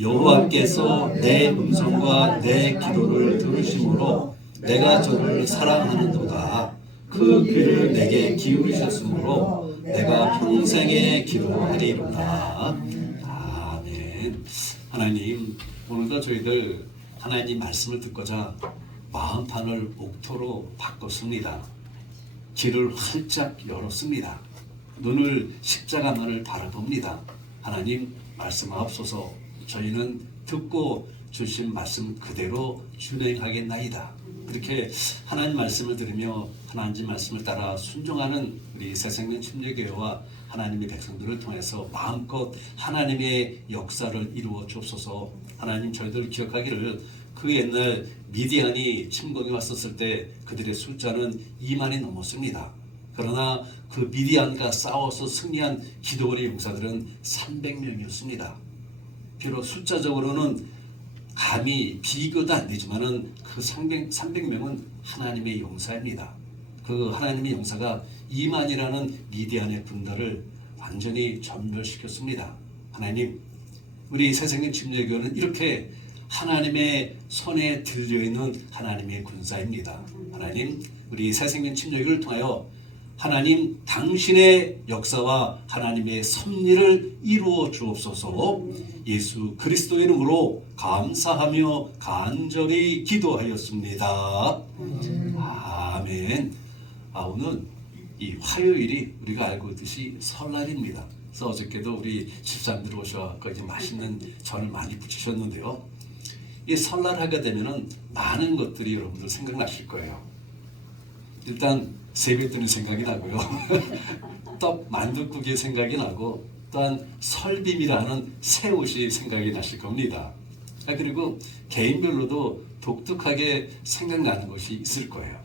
여호와께서 내 음성과 내 기도를 들으심으로 내가 저를 사랑하는도다. 그 귀를 내게 기울이셨으므로 내가 평생에 기도하리로다. 아멘. 하나님, 오늘도 저희들 하나님 말씀을 듣고자 마음판을 옥토로 바꿨습니다. 길을 활짝 열었습니다. 눈을 십자가만을 바라봅니다. 하나님 말씀하옵소서. 저희는 듣고 주신 말씀 그대로 준행하겠나이다. 그렇게 하나님 말씀을 들으며 하나님 말씀을 따라 순종하는 우리 새생명 침례교회와 하나님의 백성들을 통해서 마음껏 하나님의 역사를 이루어 주옵소서. 하나님, 저희들 기억하기를 그 옛날 미디안이 침공해 왔었을 때 그들의 숫자는 2만이 넘었습니다. 그러나 그 미디안과 싸워서 승리한 기드온의 용사들은 300명이었습니다. 비록 숫자적으로는 감히 비교도 안 되지만은 그 300명은 하나님의 용사입니다. 그 하나님의 용사가 2만이라는 미디안의 군대를 완전히 전멸시켰습니다. 하나님, 우리 새생명 침례교회는 이렇게 하나님의 손에 들려있는 하나님의 군사입니다. 하나님, 우리 새생명 침례교회를 통하여 하나님 당신의 역사와 하나님의 섭리를 이루어 주옵소서. 예수 그리스도의 이름으로 감사하며 간절히 기도하였습니다. 아멘. 오늘 이 화요일이 우리가 알고 있듯이 설날입니다. 그래서 어저께도 우리 집사님들 오셔서 이제 맛있는 전을 많이 부치셨는데요. 이 설날 하게 되면은 많은 것들이 여러분들 생각나실 거예요. 일단 세뱃돈이 생각이 나고요. 떡 만둣국이 생각이 나고, 또한 설빔이라는 새 옷이 생각이 나실 겁니다. 그리고 개인별로도 독특하게 생각나는 것이 있을 거예요.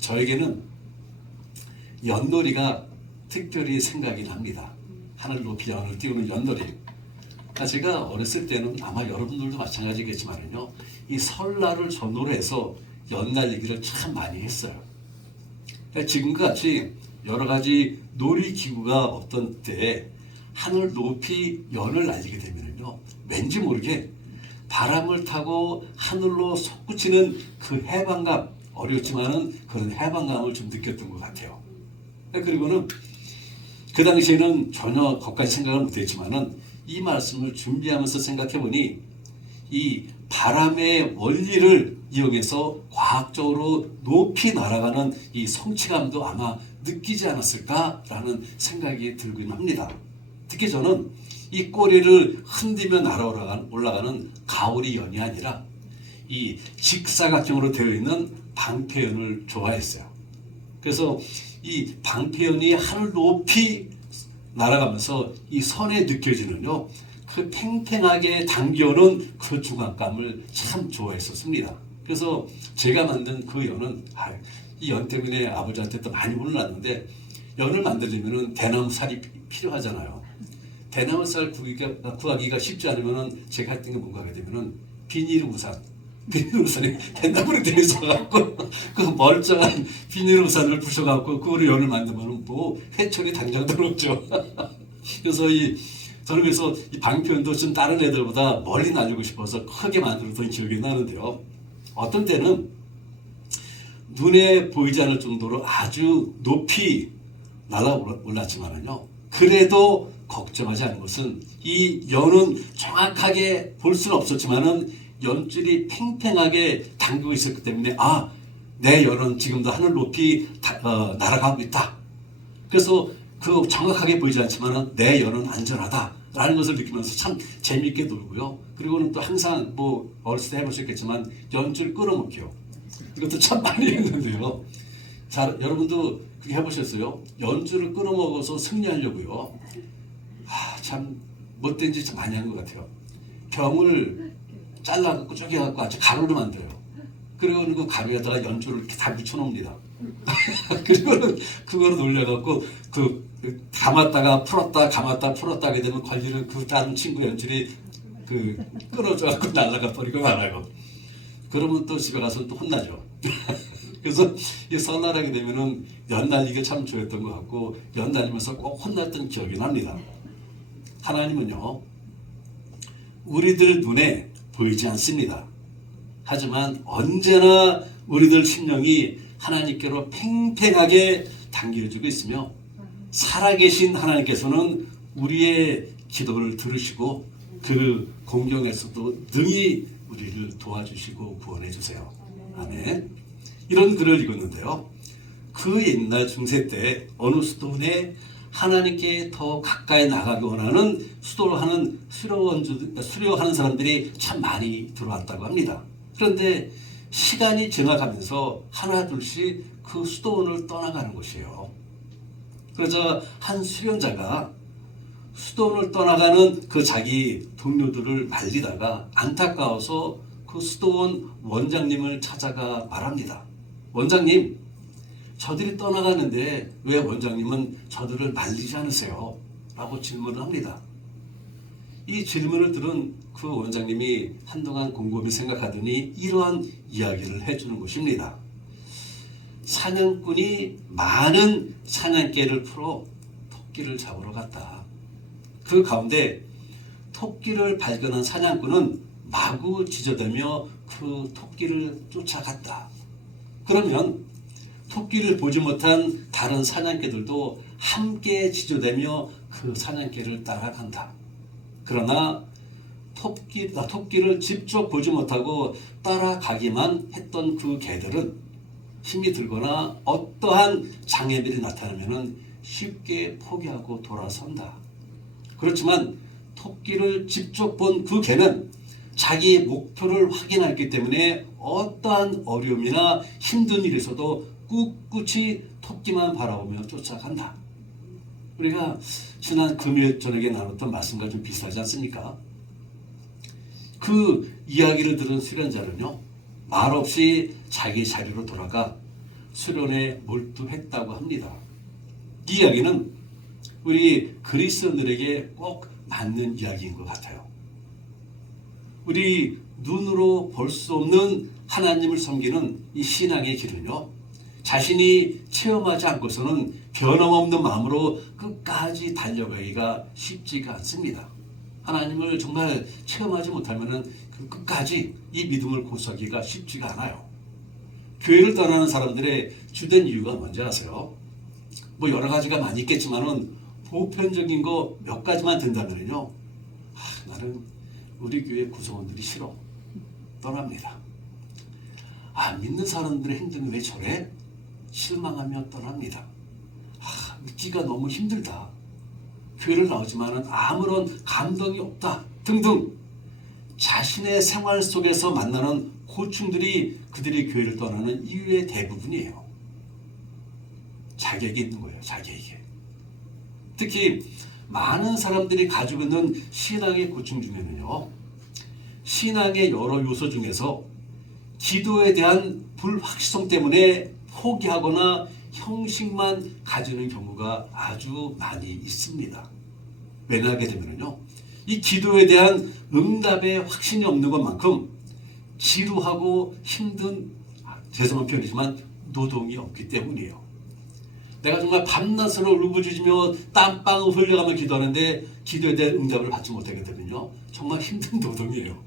저에게는 윷놀이가 특별히 생각이 납니다. 하늘 높이 연을 띄우는 윷놀이. 제가 어렸을 때는 아마 여러분들도 마찬가지겠지만요, 이 설날을 전후로 해서 연 날리기를 참 많이 했어요. 지금과 같이 여러 가지 놀이기구가 없던 때 하늘 높이 연을 날리게 되면요, 왠지 모르게 바람을 타고 하늘로 솟구치는 그 해방감, 어렵지만은 그런 해방감을 좀 느꼈던 것 같아요. 그리고는 그 당시에는 전혀 거기까지 생각을 못했지만은 이 말씀을 준비하면서 생각해보니 이 바람의 원리를 이용해서 과학적으로 높이 날아가는 이 성취감도 아마 느끼지 않았을까라는 생각이 들긴 합니다. 특히 저는 이 꼬리를 흔들며 날아올라가는 가오리 연이 아니라 이 직사각형으로 되어 있는 방패연을 좋아했어요. 그래서 이 방패연이 하늘 높이 날아가면서 이 선에 느껴지는요, 그 팽팽하게 당겨오는 그 중압감을 참 좋아했었습니다. 그래서 제가 만든 그 연은 이 연 때문에 아버지한테 또 많이 혼났는데, 연을 만들려면 대나무살이 필요하잖아요. 대나무살 구하기가 쉽지 않으면 제가 했던 게 뭔가 하게 되면은 비닐우산이 대나무로 되어 있어갖고 그 멀쩡한 비닐우산을 부셔갖고 그거로 연을 만들면 뭐 해철이 당장 들어오죠. 그래서 저는 그래서 이 방편도 좀 다른 애들보다 멀리 날리고 싶어서 크게 만들었던 기억이 나는데요. 어떤 때는 눈에 보이지 않을 정도로 아주 높이 날아올랐지만은요, 그래도 걱정하지 않은 것은 이 연은 정확하게 볼 수는 없었지만은 연줄이 팽팽하게 당기고 있었기 때문에 내 연은 지금도 하늘 높이 날아가고 있다. 그래서 그 정확하게 보이지 않지만 내 연은 안전하다라는 것을 느끼면서 참 재미있게 놀고요. 그리고는 또 항상 뭐 어렸을 때 해보셨겠지만 연줄 끌어먹기요. 이것도 참 많이 했는데요. 자, 여러분도 그렇게 해보셨어요? 연줄을 끌어먹어서 승리하려고요. 참 못된 짓 많이 한 것 같아요. 병을 잘라갖고 쪼개갖고 아주 가루로 만들어요. 그리고는 그 가루에다가 연줄을 이렇게 다 묻혀놓습니다. 그리고는 그거로 놀려갖고 감았다가 풀었다 감았다 풀었다 하게 되면 걸리는 그 다른 친구 연줄이 끊어져갖고 날아가 버리고 말아요. 그러면 또 집에 가서 또 혼나죠. 그래서 이 설날하게 되면은 연 날리기 참 좋았던 것 같고, 연 날리면서 꼭 혼났던 기억이 납니다. 하나님은요, 우리들 눈에 보이지 않습니다. 하지만 언제나 우리들 심령이 하나님께로 팽팽하게 당겨지고 있으며 살아계신 하나님께서는 우리의 기도를 들으시고 그 공경에서도 능히 우리를 도와주시고 구원해 주세요. 아멘. 이런 글을 읽었는데요. 그 옛날 중세 때 어느 수도원에 하나님께 더 가까이 나가기 원하는 수도를 하는 수료하는 사람들이 참 많이 들어왔다고 합니다. 그런데 시간이 지나가면서 하나 둘씩 그 수도원을 떠나가는 것이에요. 그러자 한 수련자가 수도원을 떠나가는 그 자기 동료들을 말리다가 안타까워서 그 수도원 원장님을 찾아가 말합니다. 원장님, 저들이 떠나가는데 왜 원장님은 저들을 말리지 않으세요? 라고 질문을 합니다. 이 질문을 들은 그 원장님이 한동안 곰곰이 생각하더니 이러한 이야기를 해주는 것입니다. 사냥꾼이 많은 사냥개를 풀어 토끼를 잡으러 갔다. 그 가운데 토끼를 발견한 사냥꾼은 마구 지저대며 그 토끼를 쫓아갔다. 그러면 토끼를 보지 못한 다른 사냥개들도 함께 지저대며 그 사냥개를 따라간다. 그러나 토끼를 직접 보지 못하고 따라가기만 했던 그 개들은 힘이 들거나 어떠한 장애물이 나타나면 쉽게 포기하고 돌아선다. 그렇지만 토끼를 직접 본 그 개는 자기 목표를 확인했기 때문에 어떠한 어려움이나 힘든 일이 있어도 꿋꿋이 토끼만 바라보며 쫓아간다. 우리가 지난 금요일 저녁에 나눴던 말씀과 좀 비슷하지 않습니까? 그 이야기를 들은 수련자는요, 말없이 자기 자리로 돌아가 수련에 몰두했다고 합니다. 이 이야기는 우리 그리스도인들에게 꼭 맞는 이야기인 것 같아요. 우리 눈으로 볼 수 없는 하나님을 섬기는 이 신앙의 길은요, 자신이 체험하지 않고서는 변함없는 마음으로 끝까지 달려가기가 쉽지가 않습니다. 하나님을 정말 체험하지 못하면 그 끝까지 이 믿음을 고수하기가 쉽지가 않아요. 교회를 떠나는 사람들의 주된 이유가 뭔지 아세요? 뭐 여러 가지가 많이 있겠지만은 보편적인 거 몇 가지만 든다면요, 나는 우리 교회 구성원들이 싫어, 떠납니다. 믿는 사람들의 행동이 왜 저래? 실망하며 떠납니다. 믿기가 너무 힘들다. 교회를 나오지만은 아무런 감동이 없다. 등등 자신의 생활 속에서 만나는 고충들이 그들이 교회를 떠나는 이유의 대부분이에요. 자격이 있는 거예요. 자격이. 특히 많은 사람들이 가지고 있는 신앙의 고충 중에는요, 신앙의 여러 요소 중에서 기도에 대한 불확실성 때문에 포기하거나 형식만 가지는 경우가 아주 많이 있습니다. 왜냐하게 되면요, 이 기도에 대한 응답의 확신이 없는 것만큼 지루하고 힘든, 죄송한 표현이지만 노동이 없기 때문이에요. 내가 정말 밤낮으로 울부짖으며 땀방울 흘려가며 기도하는데 기도에 대한 응답을 받지 못하게 되면요, 정말 힘든 노동이에요.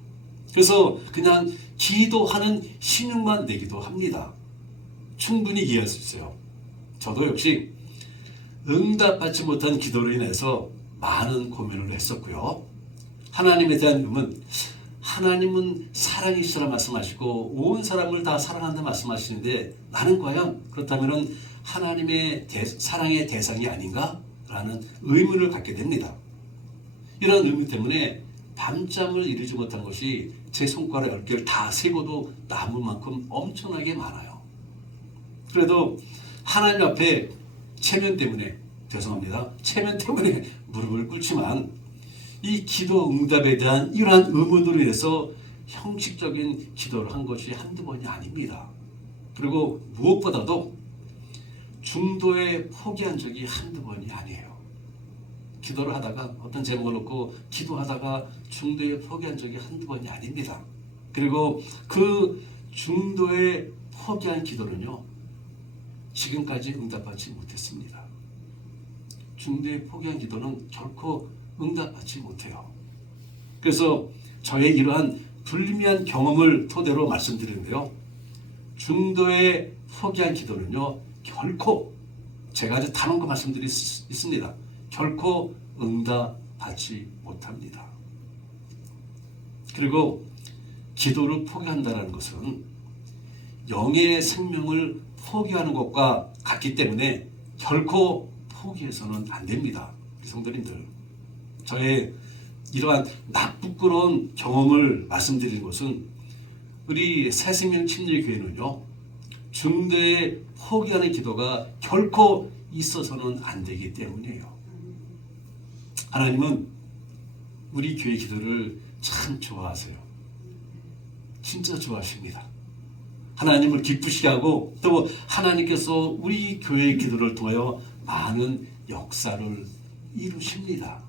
그래서 그냥 기도하는 신용만 내기도 합니다. 충분히 이해할 수 있어요. 저도 역시 응답받지 못한 기도로 인해서 많은 고민을 했었고요. 하나님에 대한 의문, 하나님은 사랑이시라 말씀하시고 온 사람을 다 사랑한다 말씀하시는데 나는 과연 그렇다면 하나님의 사랑의 대상이 아닌가? 라는 의문을 갖게 됩니다. 이런 의문 때문에 밤잠을 이루지 못한 것이 제 손가락 10개를 다 세고도 남을 만큼 엄청나게 많아요. 그래도 하나님 앞에 체면 때문에, 죄송합니다, 체면 때문에 무릎을 꿇지만 이 기도 응답에 대한 이러한 의문으로 인해서 형식적인 기도를 한 것이 한두 번이 아닙니다. 그리고 무엇보다도 중도에 포기한 적이 한두 번이 아니에요. 기도를 하다가 어떤 제목을 놓고 기도하다가 중도에 포기한 적이 한두 번이 아닙니다. 그리고 그 중도에 포기한 기도는요, 지금까지 응답받지 못했습니다. 중도에 포기한 기도는 결코 응답받지 못해요. 그래서 저의 이러한 불미한 경험을 토대로 말씀드리는데요. 중도에 포기한 기도는요, 결코 제가 아주 단언코 말씀드리겠습니다. 결코 응답받지 못합니다. 그리고 기도를 포기한다는 것은 영의 생명을 포기하는 것과 같기 때문에 결코 포기해서는 안 됩니다. 성도님들, 저의 이러한 나쁘끄러운 경험을 말씀드리는 것은 우리 새생명 침례교회는요, 중도에 포기하는 기도가 결코 있어서는 안 되기 때문이에요. 하나님은 우리 교회 기도를 참 좋아하세요. 진짜 좋아하십니다. 하나님을 기쁘시게 하고 또 하나님께서 우리 교회의 기도를 통하여 많은 역사를 이루십니다.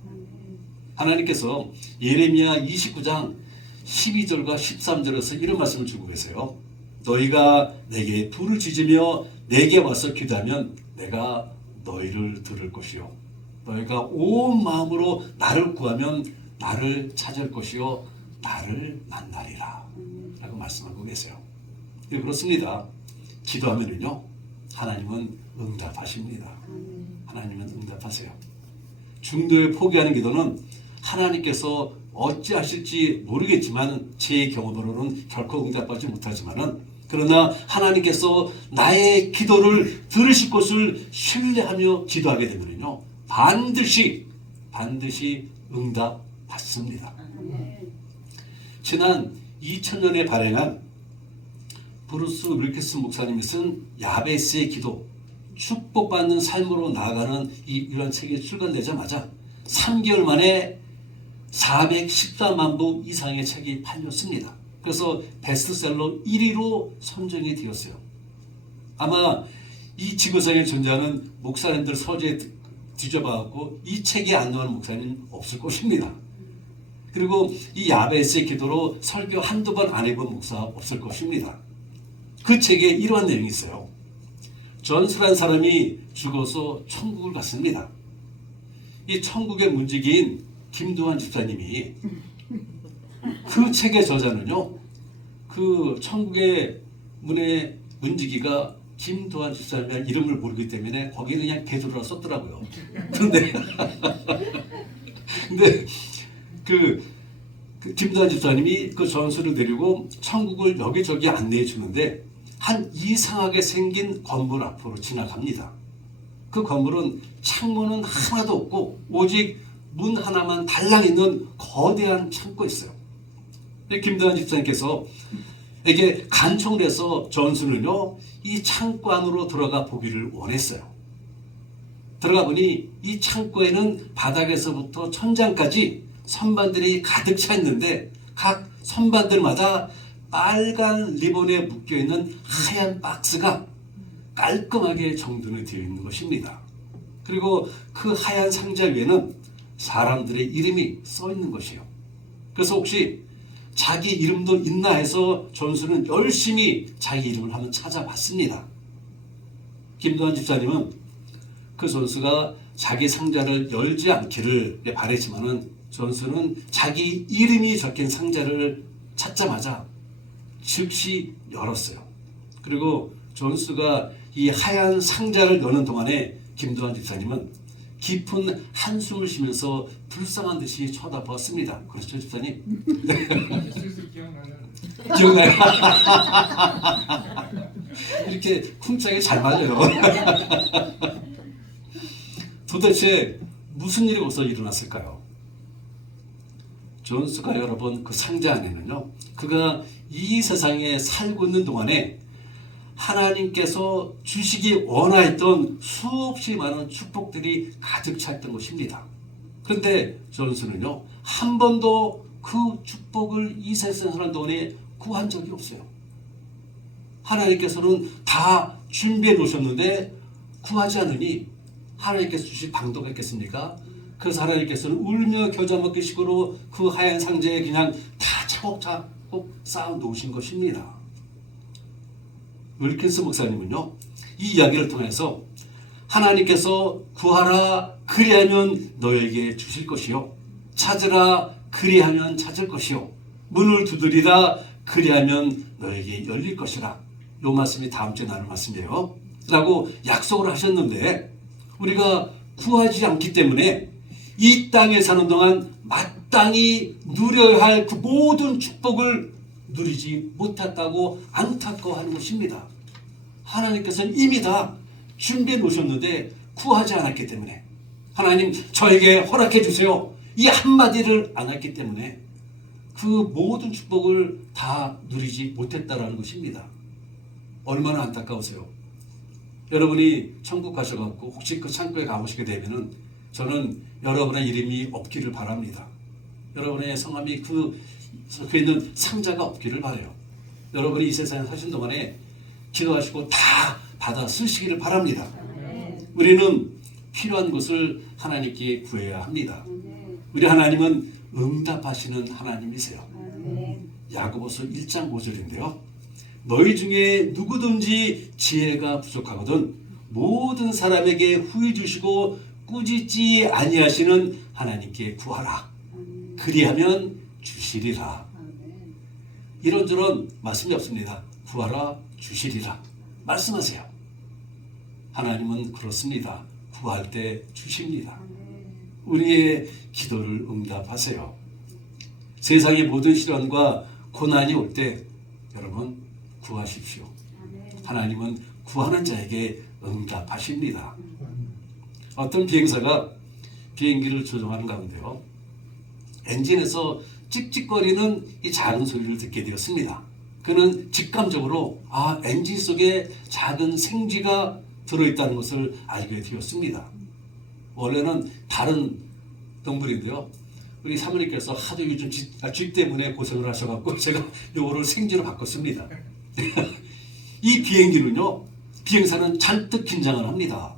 하나님께서 예레미야 29장 12절과 13절에서 이런 말씀을 주고 계세요. 너희가 내게 불을 지지며 내게 와서 기도하면 내가 너희를 들을 것이요 너희가 온 마음으로 나를 구하면 나를 찾을 것이요 나를 만나리라 라고 말씀하고 계세요. 그렇습니다. 기도하면은요, 하나님은 응답하십니다. 하나님은 응답하세요. 중도에 포기하는 기도는 하나님께서 어찌하실지 모르겠지만 제 경험으로는 결코 응답받지 못하지만은 그러나 하나님께서 나의 기도를 들으실 것을 신뢰하며 기도하게 되면요, 반드시 응답받습니다. 지난 2000년에 발행한 브루스 윌키스 목사님이 쓴 야베스의 기도, 축복받는 삶으로 나아가는 이런 책이 출간되자마자 3개월 만에 414만 부 이상의 책이 팔렸습니다. 그래서 베스트셀러 1위로 선정이 되었어요. 아마 이 지구상에 존재하는 목사님들 서재에 뒤져봐갖고 이 책에 안 나오는 목사님 없을 것입니다. 그리고 이 야베스의 기도로 설교 한두 번 안 해본 목사 없을 것입니다. 그 책에 이러한 내용이 있어요. 존스라는 사람이 죽어서 천국을 갔습니다. 이 천국의 문지기인 김도환 집사님이 그 책의 저자는요, 그 천국의 문의 문지기가 김도환 집사님의 이름을 모르기 때문에 거기는 그냥 베드로라 썼더라고요. 근데 그 김도환 집사님이 그 전수를 데리고 천국을 여기저기 안내해 주는데 한 이상하게 생긴 건물 앞으로 지나갑니다. 그 건물은 창문은 하나도 없고 오직 문 하나만 달랑 있는 거대한 창고였어요. 김도환 집사님께서 에게 간청을 해서 전수는요, 이 창고 안으로 들어가 보기를 원했어요. 들어가 보니 이 창고에는 바닥에서부터 천장까지 선반들이 가득 차 있는데 각 선반들마다 빨간 리본에 묶여있는 하얀 박스가 깔끔하게 정돈이 되어 있는 것입니다. 그리고 그 하얀 상자 위에는 사람들의 이름이 써 있는 것이에요. 그래서 혹시 자기 이름도 있나 해서 존수는 열심히 자기 이름을 한번 찾아봤습니다. 김도환 집사님은 그 존수가 자기 상자를 열지 않기를 바랬지만은 존수는 자기 이름이 적힌 상자를 찾자마자 즉시 열었어요. 그리고 존수가 이 하얀 상자를 여는 동안에 김도환 집사님은 깊은 한숨을 쉬면서 불쌍한 듯이 쳐다보았습니다. 그렇죠, 집사님? 기억나요? 이렇게 쿵짝이 잘 맞아요. 도대체 무슨 일이 거기서 일어났을까요? 존스가 여러분 그 상자 안에는요, 그가 이 세상에 살고 있는 동안에 하나님께서 주시기 원하였던 수없이 많은 축복들이 가득 차 있던 것입니다. 그런데 존스는요, 한 번도 그 축복을 이 세상에 사는 동안에 구한 적이 없어요. 하나님께서는 다 준비해 놓으셨는데 구하지 않으니 하나님께서 주실 방도가 있겠습니까? 그래서 하나님께서는 울며 겨자 먹기 식으로 그 하얀 상자에 그냥 다 차곡차곡 쌓아 놓으신 것입니다. 윌킨스 목사님은요, 이 이야기를 통해서 하나님께서 구하라 그리하면 너에게 주실 것이요 찾으라 그리하면 찾을 것이요 문을 두드리라 그리하면 너에게 열릴 것이라. 요 말씀이 다음 주에 나눌 말씀이에요. 라고 약속을 하셨는데 우리가 구하지 않기 때문에 이 땅에 사는 동안 마땅히 누려야 할 그 모든 축복을 누리지 못했다고 안타까워하는 것입니다. 하나님께서는 이미 다 준비해 놓으셨는데 구하지 않았기 때문에, 하나님 저에게 허락해 주세요, 이 한마디를 안 했기 때문에 그 모든 축복을 다 누리지 못했다라는 것입니다. 얼마나 안타까우세요. 여러분이 천국 가셔갖고 혹시 그 창고에 가보시게 되면은 저는 여러분의 이름이 없기를 바랍니다. 여러분의 성함이 그 적혀 있는 상자가 없기를 바라요. 여러분이 이 세상에 사신 동안에 기도하시고 다 받아 쓰시기를 바랍니다. 우리는 필요한 것을 하나님께 구해야 합니다. 우리 하나님은 응답하시는 하나님이세요. 야고보서 1장 5절인데요. 너희 중에 누구든지 지혜가 부족하거든 모든 사람에게 후히 주시고 꾸짖지 아니하시는 하나님께 구하라. 그리하면 주시리라. 이런저런 말씀이 없습니다. 구하라 주시리라 말씀하세요. 하나님은 그렇습니다. 구할 때 주십니다. 우리의 기도를 응답하세요. 세상의 모든 시련과 고난이 올 때 여러분 구하십시오. 하나님은 구하는 자에게 응답하십니다. 어떤 비행사가 비행기를 조종하는 가운데요, 엔진에서 찍찍거리는 이 작은 소리를 듣게 되었습니다. 그는 직감적으로 엔진 속에 작은 생쥐가 들어있다는 것을 알게 되었습니다. 원래는 다른 동물인데요, 우리 사모님께서 하도 요즘 쥐 때문에 고생을 하셔갖고 제가 요거를 생쥐로 바꿨습니다. 이 비행기는요, 비행사는 잔뜩 긴장을 합니다.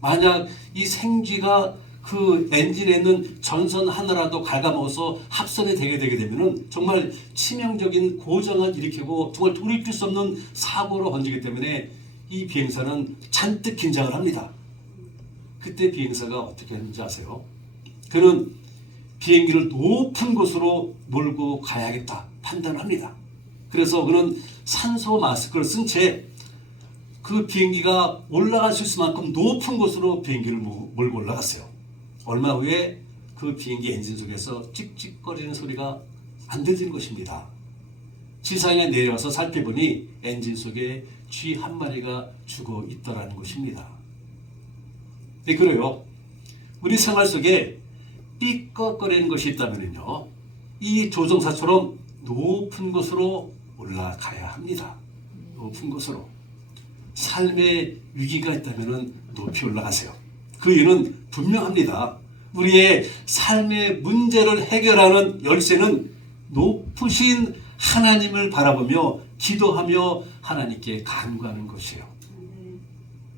만약 이 생쥐가 그 엔진에 있는 전선 하나라도 갉아먹어서 합선이 되게 되면은 정말 치명적인 고장을 일으키고 정말 돌이킬 수 없는 사고로 번지기 때문에 이 비행사는 잔뜩 긴장을 합니다. 그때 비행사가 어떻게 하는지 아세요? 그는 비행기를 높은 곳으로 몰고 가야겠다 판단을 합니다. 그래서 그는 산소 마스크를 쓴 채 그 비행기가 올라갈 수 있을 만큼 높은 곳으로 비행기를 몰고 올라갔어요. 얼마 후에 그 비행기 엔진 속에서 찍찍거리는 소리가 안 들리는 것입니다. 지상에 내려와서 살펴보니 엔진 속에 쥐 한 마리가 죽어 있더라는 것입니다. 네, 그래요. 우리 생활 속에 삐걱거리는 것이 있다면요, 이 조종사처럼 높은 곳으로 올라가야 합니다. 높은 곳으로. 삶의 위기가 있다면 높이 올라가세요. 그 이유는 분명합니다. 우리의 삶의 문제를 해결하는 열쇠는 높으신 하나님을 바라보며 기도하며 하나님께 간구하는 것이에요.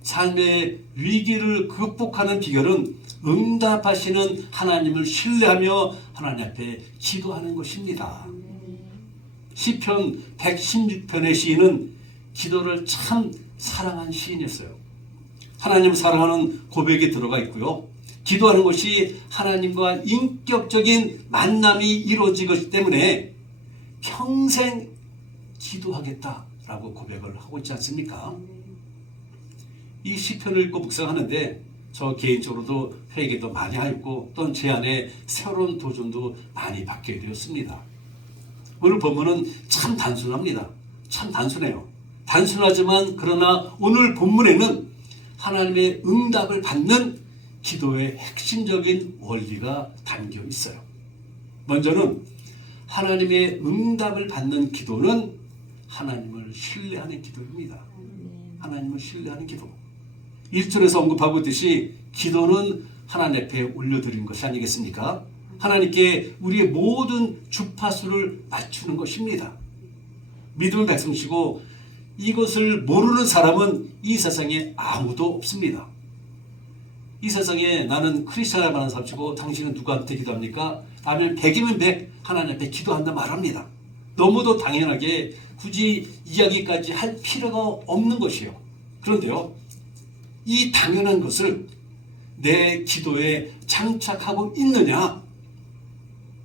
삶의 위기를 극복하는 비결은 응답하시는 하나님을 신뢰하며 하나님 앞에 기도하는 것입니다. 시편 116편의 시인은 기도를 참 사랑한 시인이었어요. 하나님 사랑하는 고백이 들어가 있고요, 기도하는 것이 하나님과 인격적인 만남이 이루어지기 때문에 평생 기도하겠다라고 고백을 하고 있지 않습니까? 이 시편을 읽고 묵상하는데 저 개인적으로도 회개도 많이 하였고 또 제 안에 새로운 도전도 많이 받게 되었습니다. 오늘 본문은 참 단순합니다. 참 단순해요. 단순하지만 그러나 오늘 본문에는 하나님의 응답을 받는 기도의 핵심적인 원리가 담겨 있어요. 먼저는 하나님의 응답을 받는 기도는 하나님을 신뢰하는 기도입니다. 하나님을 신뢰하는 기도. 1절에서 언급하고 있듯이 기도는 하나님 앞에 올려드리는 것이 아니겠습니까? 하나님께 우리의 모든 주파수를 맞추는 것입니다. 믿음의 백성이시고 이것을 모르는 사람은 이 세상에 아무도 없습니다. 이 세상에 나는 크리스찬을 만난 사람이고 당신은 누구한테 기도합니까? 라면 100이면 100 하나님 앞에 기도한다 말합니다. 너무도 당연하게 굳이 이야기까지 할 필요가 없는 것이에요. 그런데요, 이 당연한 것을 내 기도에 장착하고 있느냐,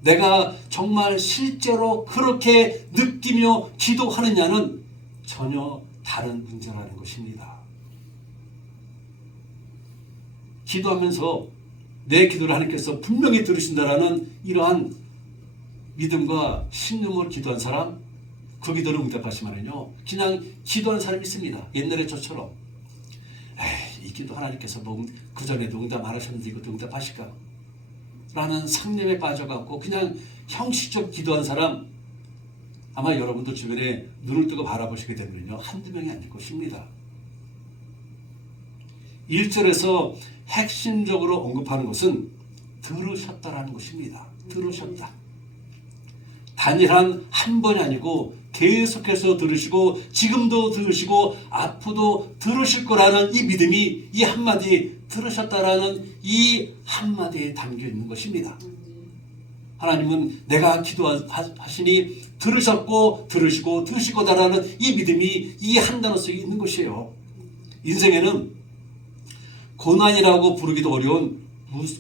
내가 정말 실제로 그렇게 느끼며 기도하느냐는 전혀 다른 문제라는 것입니다. 기도하면서 내 기도를 하나님께서 분명히 들으신다라는 이러한 믿음과 신념으로 기도한 사람, 그 기도를 응답하시면요, 그냥 기도하는 사람이 있습니다. 옛날에 저처럼 이 기도 하나님께서 뭐 그전에도 응답 안 하셨는데 이것도 응답하실까? 라는 상념에 빠져갖고 그냥 형식적 기도한 사람, 아마 여러분도 주변에 눈을 뜨고 바라보시게 되면요, 한두 명이 아닐 것입니다. 1절에서 핵심적으로 언급하는 것은 들으셨다라는 것입니다. 들으셨다. 단일한 한 번이 아니고 계속해서 들으시고 지금도 들으시고 앞으로도 들으실 거라는 이 믿음이 이 한마디 들으셨다라는 이 한마디에 담겨 있는 것입니다. 하나님은 내가 기도하시니 들으셨고 들으시고 들으실 거다라는 이 믿음이 이 한 단어 속에 있는 것이에요. 인생에는 고난이라고 부르기도 어려운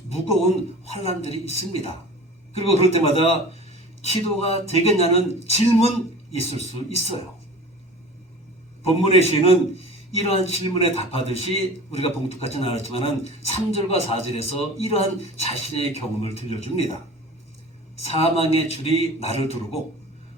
무거운 환난들이 있습니다. 그리고 그럴 때마다 기도가 되겠냐는 질문 있을 수 있어요. 본문의 시인은 이러한 질문에 답하듯이 우리가 봉독하지는 않았지만 3절과 4절에서 이러한 자신의 경험을 들려줍니다. 사망의 줄이 나를 두르고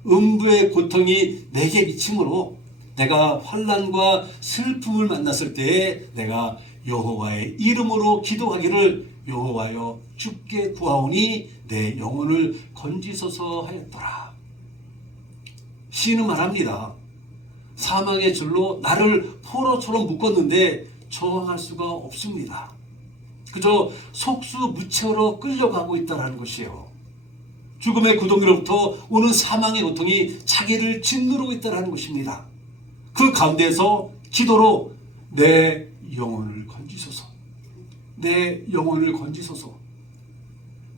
음부의 고통이 내게 미침으로 내가 환난과 슬픔을 만났을 때에 내가 여호와의 이름으로 기도하기를 여호와여 주께 구하오니 내 영혼을 건지소서 하였더라. 시인은 말합니다. 사망의 줄로 나를 포로처럼 묶었는데 저항할 수가 없습니다. 그저 속수무책으로 끌려가고 있다는 것이에요. 죽음의 구덩이로부터 오는 사망의 고통이 자기를 짓누르고 있다는 것입니다. 그 가운데서 기도로 내 영혼을 건지소서, 내 영혼을 건지소서.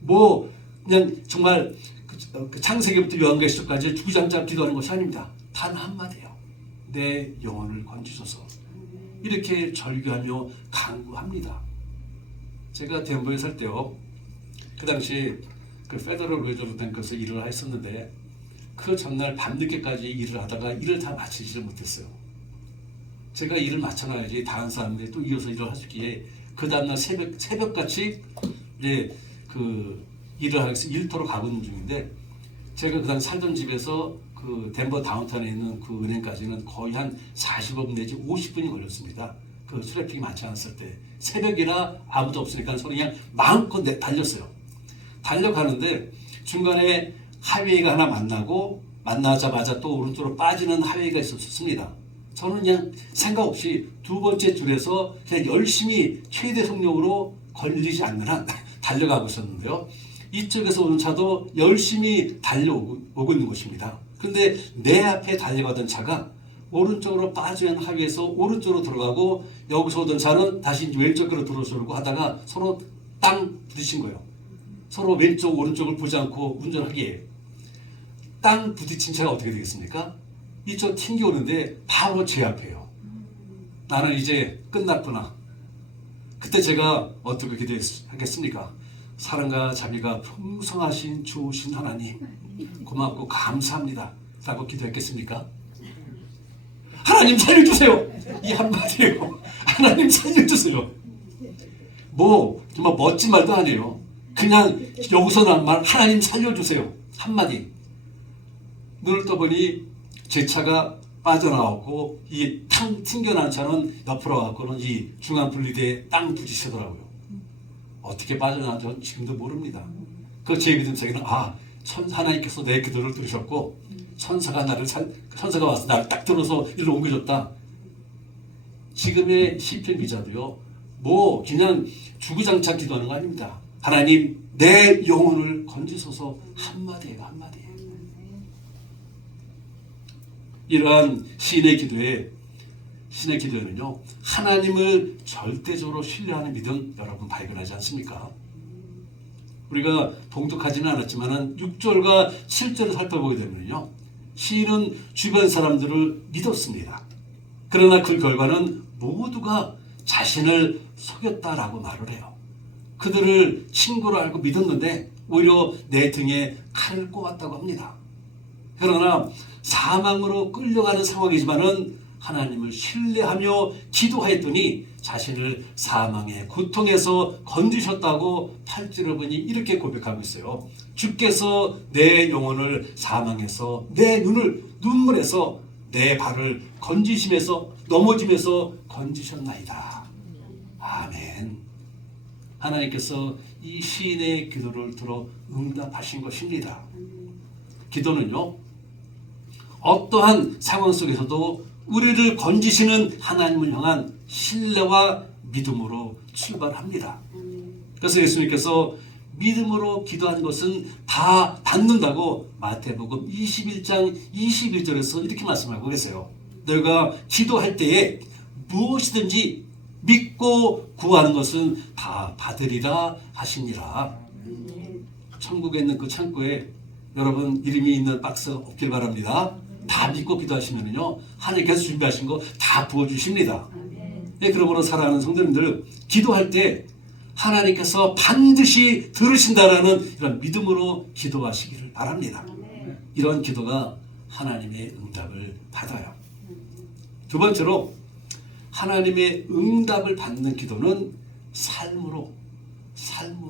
뭐 그냥 정말 그 창세기부터 요한계시록까지 주구장창 기도하는 것이 아닙니다. 단 한마디예요. 내 영혼을 건지소서. 이렇게 절규하며 간구합니다. 제가 덴버에 살 때요, 그 당시 그 페더럴 리저브 뱅크에서 일을 했었는데 그 전날 밤늦게까지 일을 하다가 일을 다 마치지를 못했어요. 제가 일을 마쳐놔야지 다른 사람들이 또 이어서 일을 하시기에 그 다음날 새벽같이 이제 그 일을 하기 위해서 일터로 가고 있는 중인데, 제가 그 당시 살던 집에서 그 덴버 다운타운에 있는 그 은행까지는 거의 한 45분 내지 50분이 걸렸습니다. 그 트래픽이 많지 않았을 때 새벽이라 아무도 없으니까 서로 그냥 마음껏 달렸어요. 달려가는데 중간에 하이웨이가 하나 만나자마자 또 오른쪽으로 빠지는 하이웨이가 있었습니다. 저는 그냥 생각 없이 두 번째 줄에서 그냥 열심히 최대 속력으로 걸리지 않는 한 달려가고 있었는데요. 이쪽에서 오는 차도 열심히 달려오고 있는 것입니다. 그런데 내 앞에 달려가던 차가 오른쪽으로 빠지는 하위에서 오른쪽으로 들어가고, 여기서 오던 차는 다시 왼쪽으로 들어서려고 하다가 서로 땅 부딪힌 거예요. 서로 왼쪽 오른쪽을 보지 않고 운전하기에 땅 부딪힌 차가 어떻게 되겠습니까? 이쪽 튕겨오는데 바로 제 앞에요. 나는 이제 끝났구나. 그때 제가 어떻게 기도하겠습니까? 사랑과 자비가 풍성하신 좋으신 하나님, 고맙고 감사합니다 라고 기도했겠습니까? 하나님 살려주세요, 이 한마디예요. 하나님 살려주세요. 뭐 정말 멋진 말도 아니에요. 그냥 여기서 난 말, 하나님 살려주세요 한마디. 눈을 떠보니 제 차가 빠져나왔고 이 튕겨난 차는 옆으로 와갖고는 이 중앙 분리대에 땅 부딪히더라고요. 어떻게 빠져나왔는지 지금도 모릅니다. 그 제 믿음 속에는 하나님께서 내 기도를 들으셨고 천사가 와서 나를 딱 들어서 일로 옮겨줬다. 지금의 시편 기자도요, 뭐 그냥 주구장창 기도하는 거 아닙니다. 하나님 내 영혼을 건지소서 한마디예요, 한마디. 이러한 신의 기도에는요, 하나님을 절대적으로 신뢰하는 믿음 여러분 발견하지 않습니까? 우리가 봉독하지는 않았지만 6절과 7절을 살펴보게 되면요, 시인은 주변 사람들을 믿었습니다. 그러나 그 결과는 모두가 자신을 속였다라고 말을 해요. 그들을 친구로 알고 믿었는데 오히려 내 등에 칼을 꼽았다고 합니다. 그러나 사망으로 끌려가는 상황이지만은 하나님을 신뢰하며 기도하였더니 자신을 사망의 고통에서 건지셨다고 8절을 보니 이렇게 고백하고 있어요. 주께서 내 영혼을 사망에서 내 눈을 눈물에서 내 발을 건지심에서 넘어짐에서 건지셨나이다. 아멘. 하나님께서 이 시인의 기도를 들어 응답하신 것입니다. 기도는요, 어떠한 상황 속에서도 우리를 건지시는 하나님을 향한 신뢰와 믿음으로 출발합니다. 그래서 예수님께서 믿음으로 기도하는 것은 다 받는다고 마태복음 21장 21절에서 이렇게 말씀하고 계세요. 너희가 기도할 때에 무엇이든지 믿고 구하는 것은 다 받으리라 하시니라. 천국에 있는 그 창고에 여러분 이름이 있는 박스가 없길 바랍니다. 다 믿고 기도하시면요, 하나님께서 준비하신 거 다 부어주십니다. 네, 그러므로 사랑하는 성도님들, 기도할 때 하나님께서 반드시 들으신다라는 이런 믿음으로 기도하시기를 바랍니다. 이런 기도가 하나님의 응답을 받아요. 두 번째로, 하나님의 응답을 받는 기도는 삶으로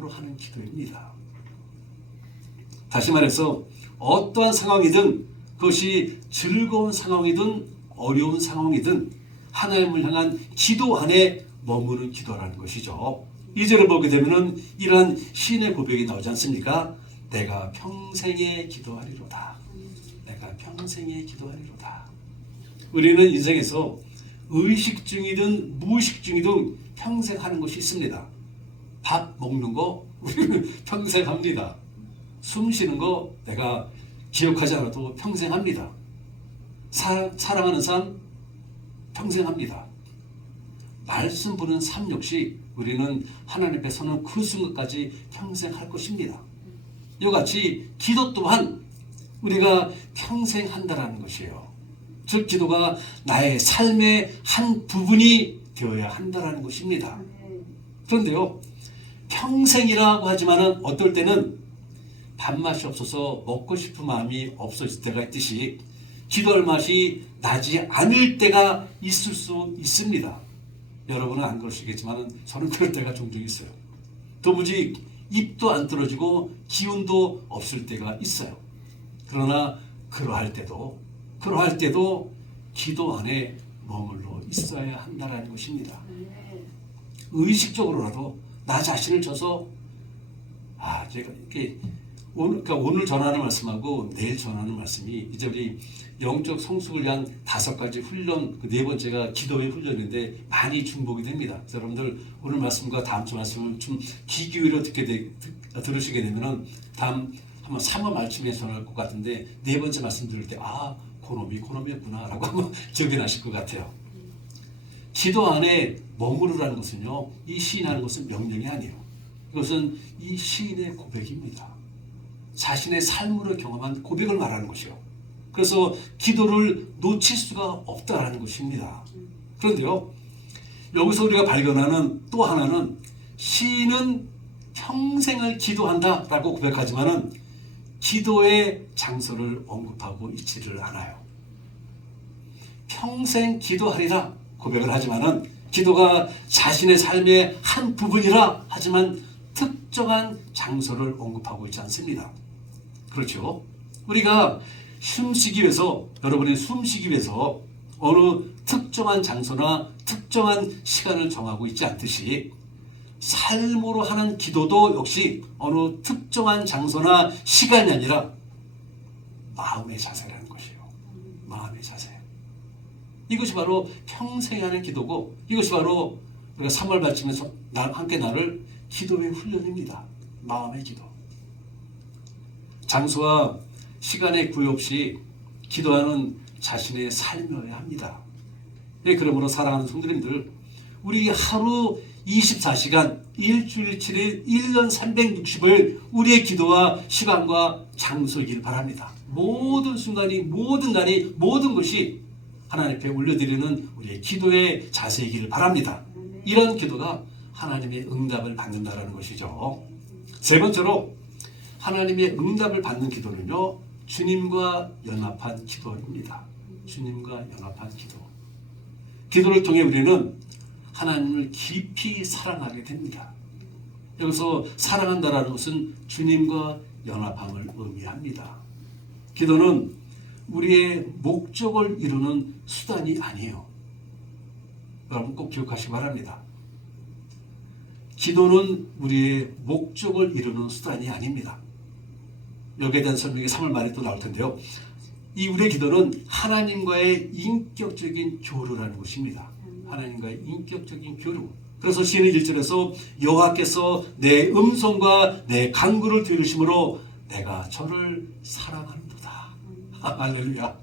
하는 기도입니다. 다시 말해서 어떠한 상황이든, 그것이 즐거운 상황이든 어려운 상황이든 하나님을 향한 기도 안에 머무는 기도라는 것이죠. 2절을 보게 되면은 이러한 시인의 고백이 나오지 않습니까? 내가 평생에 기도하리로다. 내가 평생에 기도하리로다. 우리는 인생에서 의식 중이든 무의식 중이든 평생 하는 것이 있습니다. 밥 먹는 거 우리는 평생 합니다. 숨 쉬는 거 내가 기억하지 않아도 평생 합니다. 사랑하는 삶 평생 합니다. 말씀 부르는 삶 역시 우리는 하나님 앞에서는 그 순간까지 평생 할 것입니다. 이와 같이 기도 또한 우리가 평생 한다는 것이에요. 즉 기도가 나의 삶의 한 부분이 되어야 한다는 것입니다. 그런데요, 평생이라고 하지만은 어떨 때는 밥맛이 없어서 먹고 싶은 마음이 없어질 때가 있듯이 기도할 맛이 나지 않을 때가 있을 수 있습니다. 여러분은 안 그러시겠지만 저는 그럴 때가 종종 있어요. 도무지 입도 안 떨어지고 기운도 없을 때가 있어요. 그러나 그러할 때도 기도 안에 머물러 있어야 한다는 것입니다. 의식적으로라도 나 자신을 쳐서 제가 이렇게 오늘 전하는 말씀하고 내일 전하는 말씀이 이제 우리 영적 성숙을 위한 5가지 훈련, 그 4번째가 기도의 훈련인데 많이 중복이 됩니다. 그래서 여러분들 오늘 말씀과 다음 주 말씀을 좀 귀 기울여 들으시게 되면은 다음 한번 3월 말쯤에 전할 것 같은데 4번째 말씀 들을 때 그놈이었구나 라고 한번 기억이 나실 것 같아요. 기도 안에 머무르라는 것은요, 이 시인하는 것은 명령이 아니에요. 이것은 이 시인의 고백입니다. 자신의 삶으로 경험한 고백을 말하는 것이요. 그래서 기도를 놓칠 수가 없다라는 것입니다. 그런데요, 여기서 우리가 발견하는 또 하나는 시인은 평생을 기도한다라고 고백하지만은 기도의 장소를 언급하고 있지를 않아요. 평생 기도하리라 고백을 하지만은 기도가 자신의 삶의 한 부분이라 하지만 특정한 장소를 언급하고 있지 않습니다. 그렇죠? 우리가 숨쉬기 위해서, 여러분이 숨쉬기 위해서 어느 특정한 장소나 특정한 시간을 정하고 있지 않듯이 삶으로 하는 기도도 역시 어느 특정한 장소나 시간이 아니라 마음의 자세라는 것이에요. 마음의 자세. 이것이 바로 평생 하는 기도고, 이것이 바로 우리가 3월 말씀에서 함께 나눌 기도의 훈련입니다. 마음의 기도. 장소와 시간의 구애 없이 기도하는 자신의 삶이어야 합니다. 그러므로 사랑하는 성도님들, 우리 하루 24시간, 일주일 7일, 1년 360일 우리의 기도와 시간과 장소이길 바랍니다. 모든 순간이, 모든 날이, 모든 것이 하나님 앞에 올려드리는 우리의 기도의 자세이길 바랍니다. 이런 기도가 하나님의 응답을 받는다는 것이죠. 세 번째로, 하나님의 응답을 받는 기도는요, 주님과 연합한 기도입니다. 주님과 연합한 기도. 기도를 통해 우리는 하나님을 깊이 사랑하게 됩니다. 여기서 사랑한다라는 것은 주님과 연합함을 의미합니다. 기도는 우리의 목적을 이루는 수단이 아니에요. 여러분 꼭 기억하시기 바랍니다. 기도는 우리의 목적을 이루는 수단이 아닙니다. 여기에 대한 설명이 3월 말에 또 나올 텐데요. 이 우리의 기도는 하나님과의 인격적인 교류라는 것입니다. 하나님과의 인격적인 교류. 그래서 시인 1절에서 여호와께서 내 음성과 내 간구를 들으심으로 내가 저를 사랑하는도다. 할렐루야.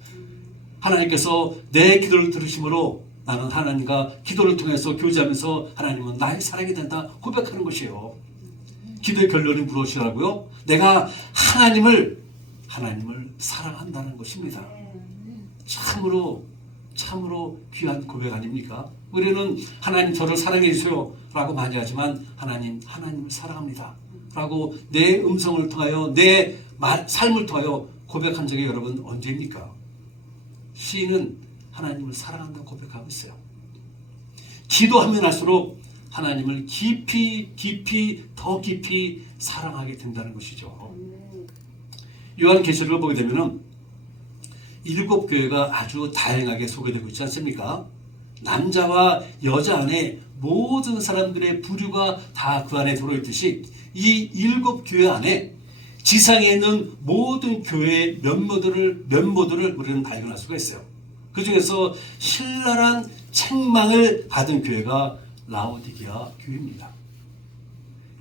하나님께서 내 기도를 들으심으로 나는 하나님과 기도를 통해서 교제하면서 하나님은 나의 사랑이 된다 고백하는 것이에요. 기도의 결론이 무엇이라고요? 내가 하나님을 사랑한다는 것입니다. 참으로 귀한 고백 아닙니까? 우리는 하나님 저를 사랑해 주세요 라고 많이 하지만 하나님을 사랑합니다 라고 내 음성을 통하여 내 삶을 통하여 고백한 적이 여러분 언제입니까? 시인은 하나님을 사랑한다고 고백하고 있어요. 기도하면 할수록 하나님을 더 깊이 사랑하게 된다는 것이죠. 요한계시록을 보게 되면은 7 교회가 아주 다양하게 소개되고 있지 않습니까? 남자와 여자 안에 모든 사람들의 부류가 다 그 안에 들어있듯이 이 7 교회 안에 지상에 있는 모든 교회의 면모들을 우리는 발견할 수가 있어요. 그 중에서 신랄한 책망을 받은 교회가 라오디게아 교회입니다.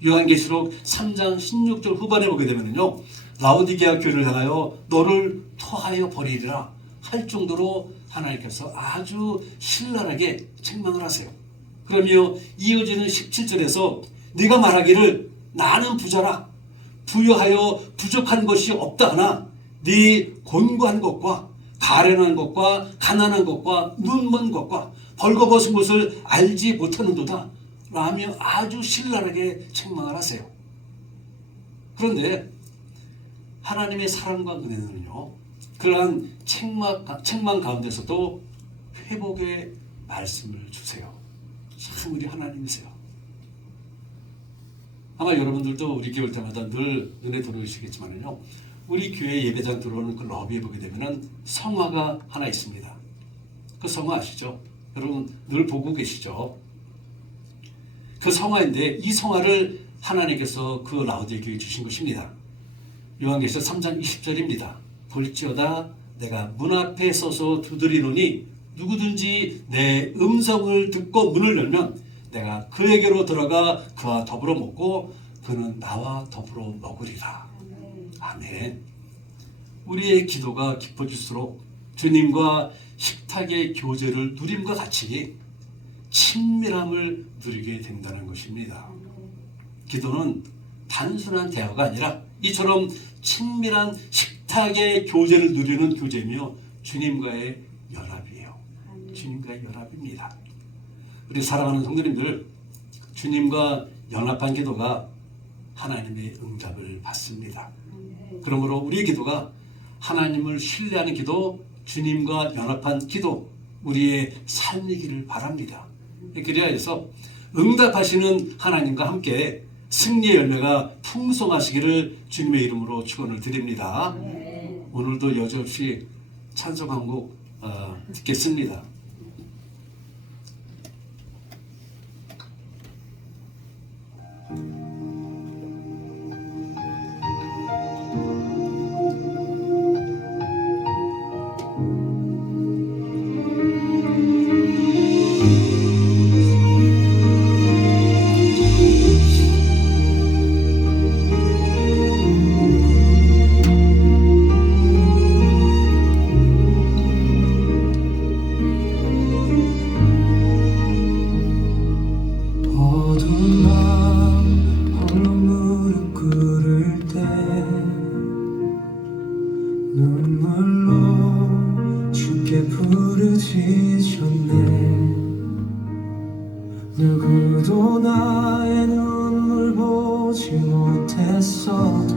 요한계시록 3장 16절 후반에 보게 되면요, 라오디게아 교회를 향하여 너를 토하여 버리리라 할 정도로 하나님께서 아주 신랄하게 책망을 하세요. 그러며 이어지는 17절에서 네가 말하기를 나는 부자라 부여하여 부족한 것이 없다 하나 네 곤고한 것과 가련한 것과 가난한 것과 눈먼 것과 벌거벗은 것을 알지 못하는도다 라며 아주 신랄하게 책망을 하세요. 그런데 하나님의 사랑과 은혜는요, 그러한 책망 가운데서도 회복의 말씀을 주세요. 참 우리 하나님이세요. 아마 여러분들도 우리 교회 올 때마다 늘 눈에 들어오시겠지만요, 우리 교회 예배당 들어오는 그 러비에 보게 되면은 성화가 하나 있습니다. 그 성화 아시죠? 여러분 늘 보고 계시죠? 그 성화인데 이 성화를 하나님께서 그 라오디게아 교회에 주신 것입니다. 요한계시록 3장 20절입니다. 볼지어다 내가 문 앞에 서서 두드리노니 누구든지 내 음성을 듣고 문을 열면 내가 그에게로 들어가 그와 더불어 먹고 그는 나와 더불어 먹으리라. 아멘. 우리의 기도가 깊어질수록 주님과 식탁의 교제를 누림과 같이 친밀함을 누리게 된다는 것입니다. 기도는 단순한 대화가 아니라 이처럼 친밀한 식탁의 교제를 누리는 교제며 주님과의 연합이에요. 주님과의 연합입니다. 우리 사랑하는 성도님들, 주님과 연합한 기도가 하나님의 응답을 받습니다. 그러므로 우리의 기도가 하나님을 신뢰하는 기도, 주님과 연합한 기도, 우리의 삶이기를 바랍니다. 그래야 해서 응답하시는 하나님과 함께 승리의 열매가 풍성하시기를 주님의 이름으로 축원을 드립니다. 오늘도 여지없이 찬송 한 곡 듣겠습니다. 눈물로 주께 부르짖었네. 누구도 나의 눈물 보지 못했어도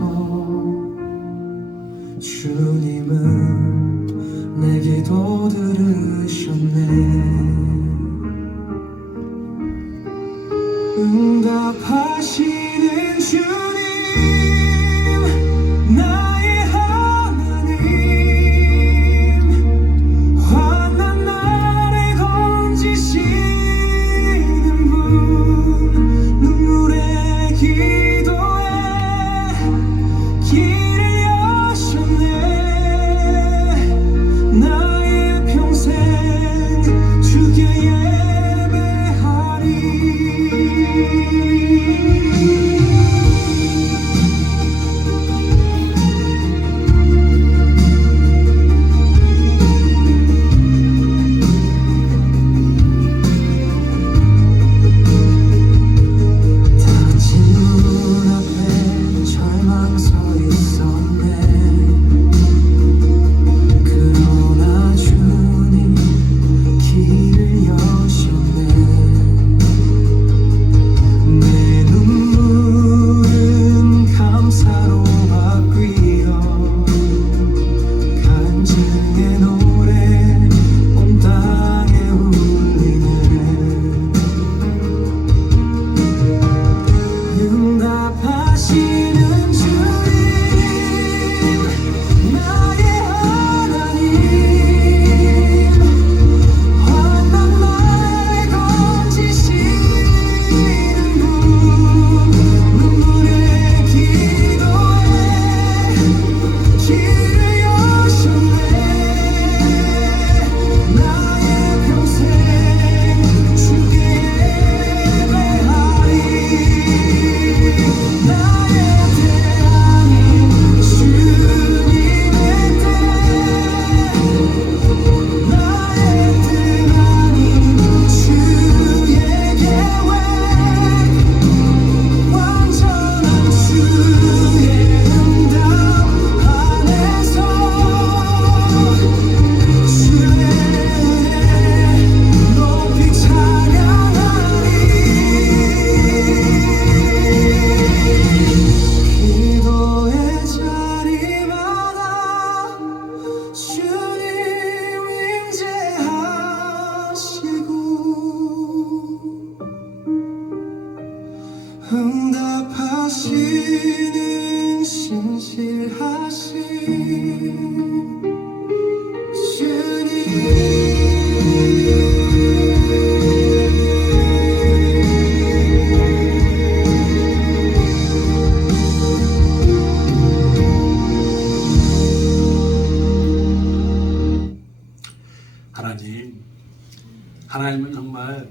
하나님은 정말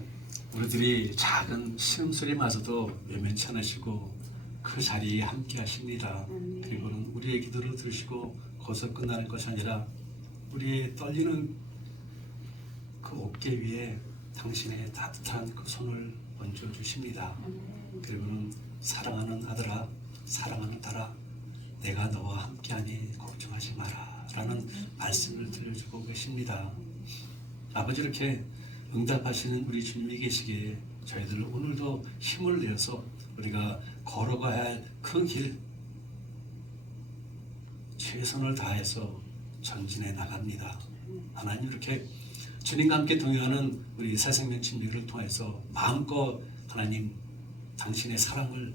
우리들이 작은 신음소리마저도 외면치 않으시고 그 자리에 함께 하십니다. 그리고는 우리의 기도를 들으시고 거기서 끝나는 것이 아니라 우리의 떨리는 그 어깨 위에 당신의 따뜻한 그 손을 얹어 주십니다. 그리고는 사랑하는 아들아, 사랑하는 딸아, 내가 너와 함께하니 걱정하지 마라 라는 말씀을 들려주고 계십니다. 아버지, 이렇게 응답하시는 우리 주님이 계시기에 저희들 오늘도 힘을 내어서 우리가 걸어가야 할 그 길 최선을 다해서 전진해 나갑니다. 하나님, 이렇게 주님과 함께 동행하는 우리 새생명 진리를 통해서 마음껏 하나님 당신의 사랑을,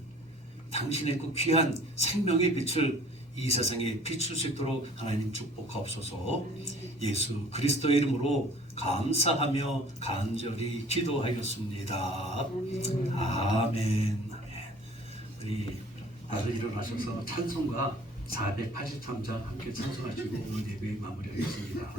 당신의 그 귀한 생명의 빛을 이 세상에 비출 수 있도록 하나님 축복하옵소서. 예수 그리스도의 이름으로 감사하며 간절히 기도하였습니다. 아멘. 우리 다들 일어나셔서 찬송가 483장 함께 찬송하시고 오늘 예배 마무리하겠습니다.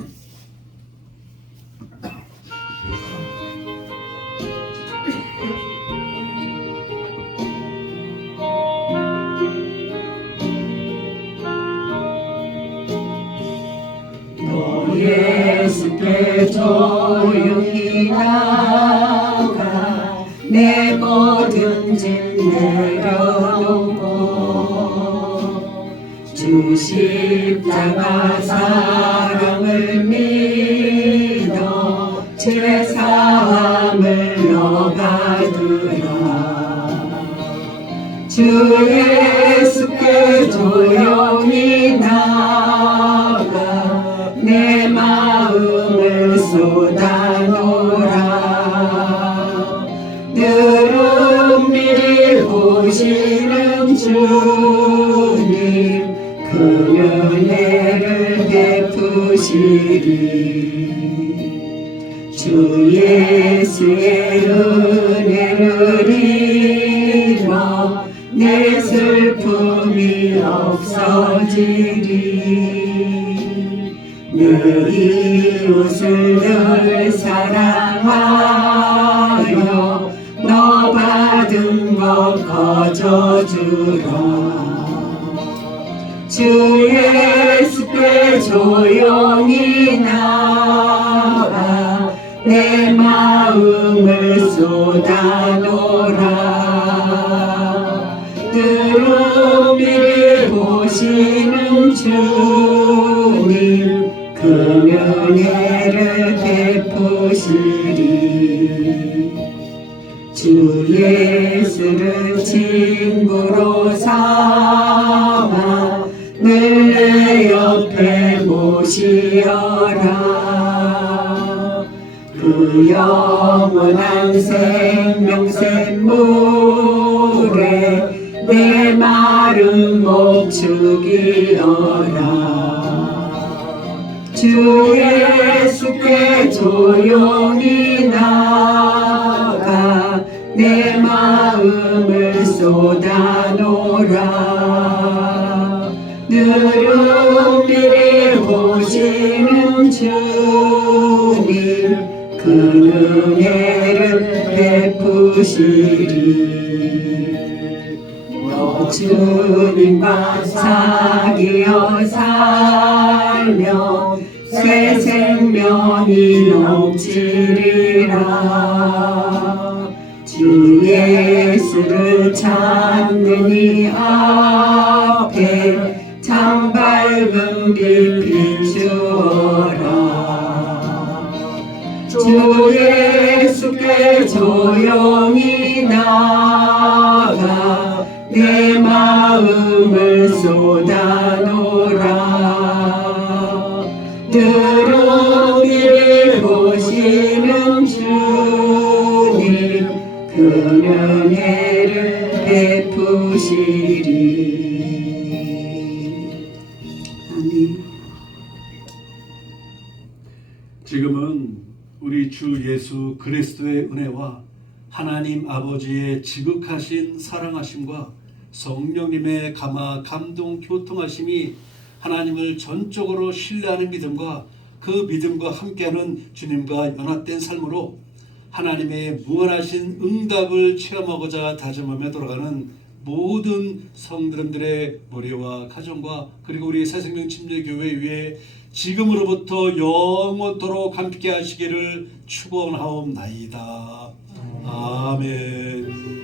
예수께 조용히 나가 내 모든 짐 내려놓고 주 십자가 사랑을 믿어 죄사함을 너가두라. 주 예수께 조용히 나가 내 마음을 쏟아놓으라. 늘 은밀히 보시는 주님 그 은혜를 베푸시리. 주 예수의 은혜를 잃어 내 슬픔이 없어지리. 내 이웃을 늘 사랑하여 너 받은 것 거저주라. 주 예수께 조용히 나가 내 마음을 쏟아놓으라. 늘 은밀히 보시는 주님 그 은혜를 베푸시리. 주 예수를 친구로 삼아 늘 내 옆에 모시어라. 그 영원한 생명샘물에 내 마른 목 죽이어라. 주 예수께 조용히 나가 내 마음을 쏟아놓으라. 늘 은밀히 보시는 주님 그 은혜를 베푸시리. 너 주님과 사귀어 살면 새 생명이 넘치리라. 주 예수를 찾는 이 앞에 참 밝은 빛 비추어라. 주 예수께 조용히 나가 내 마음을 쏟아놓으라. 늘 은밀히 보시는 주님 그 은혜를 베푸시리. 아멘. 지금은 우리 주 예수 그리스도의 은혜와 하나님 아버지의 지극하신 사랑하심과 성령님의 감화 감동 교통하심이 하나님을 전적으로 신뢰하는 믿음과 그 믿음과 함께하는 주님과 연합된 삶으로 하나님의 무한하신 응답을 체험하고자 다짐하며 돌아가는 모든 성도님들의 머리와 가정과 그리고 우리 새생명 침례교회 위에 지금으로부터 영원토록 함께 하시기를 축원하옵나이다. 아멘.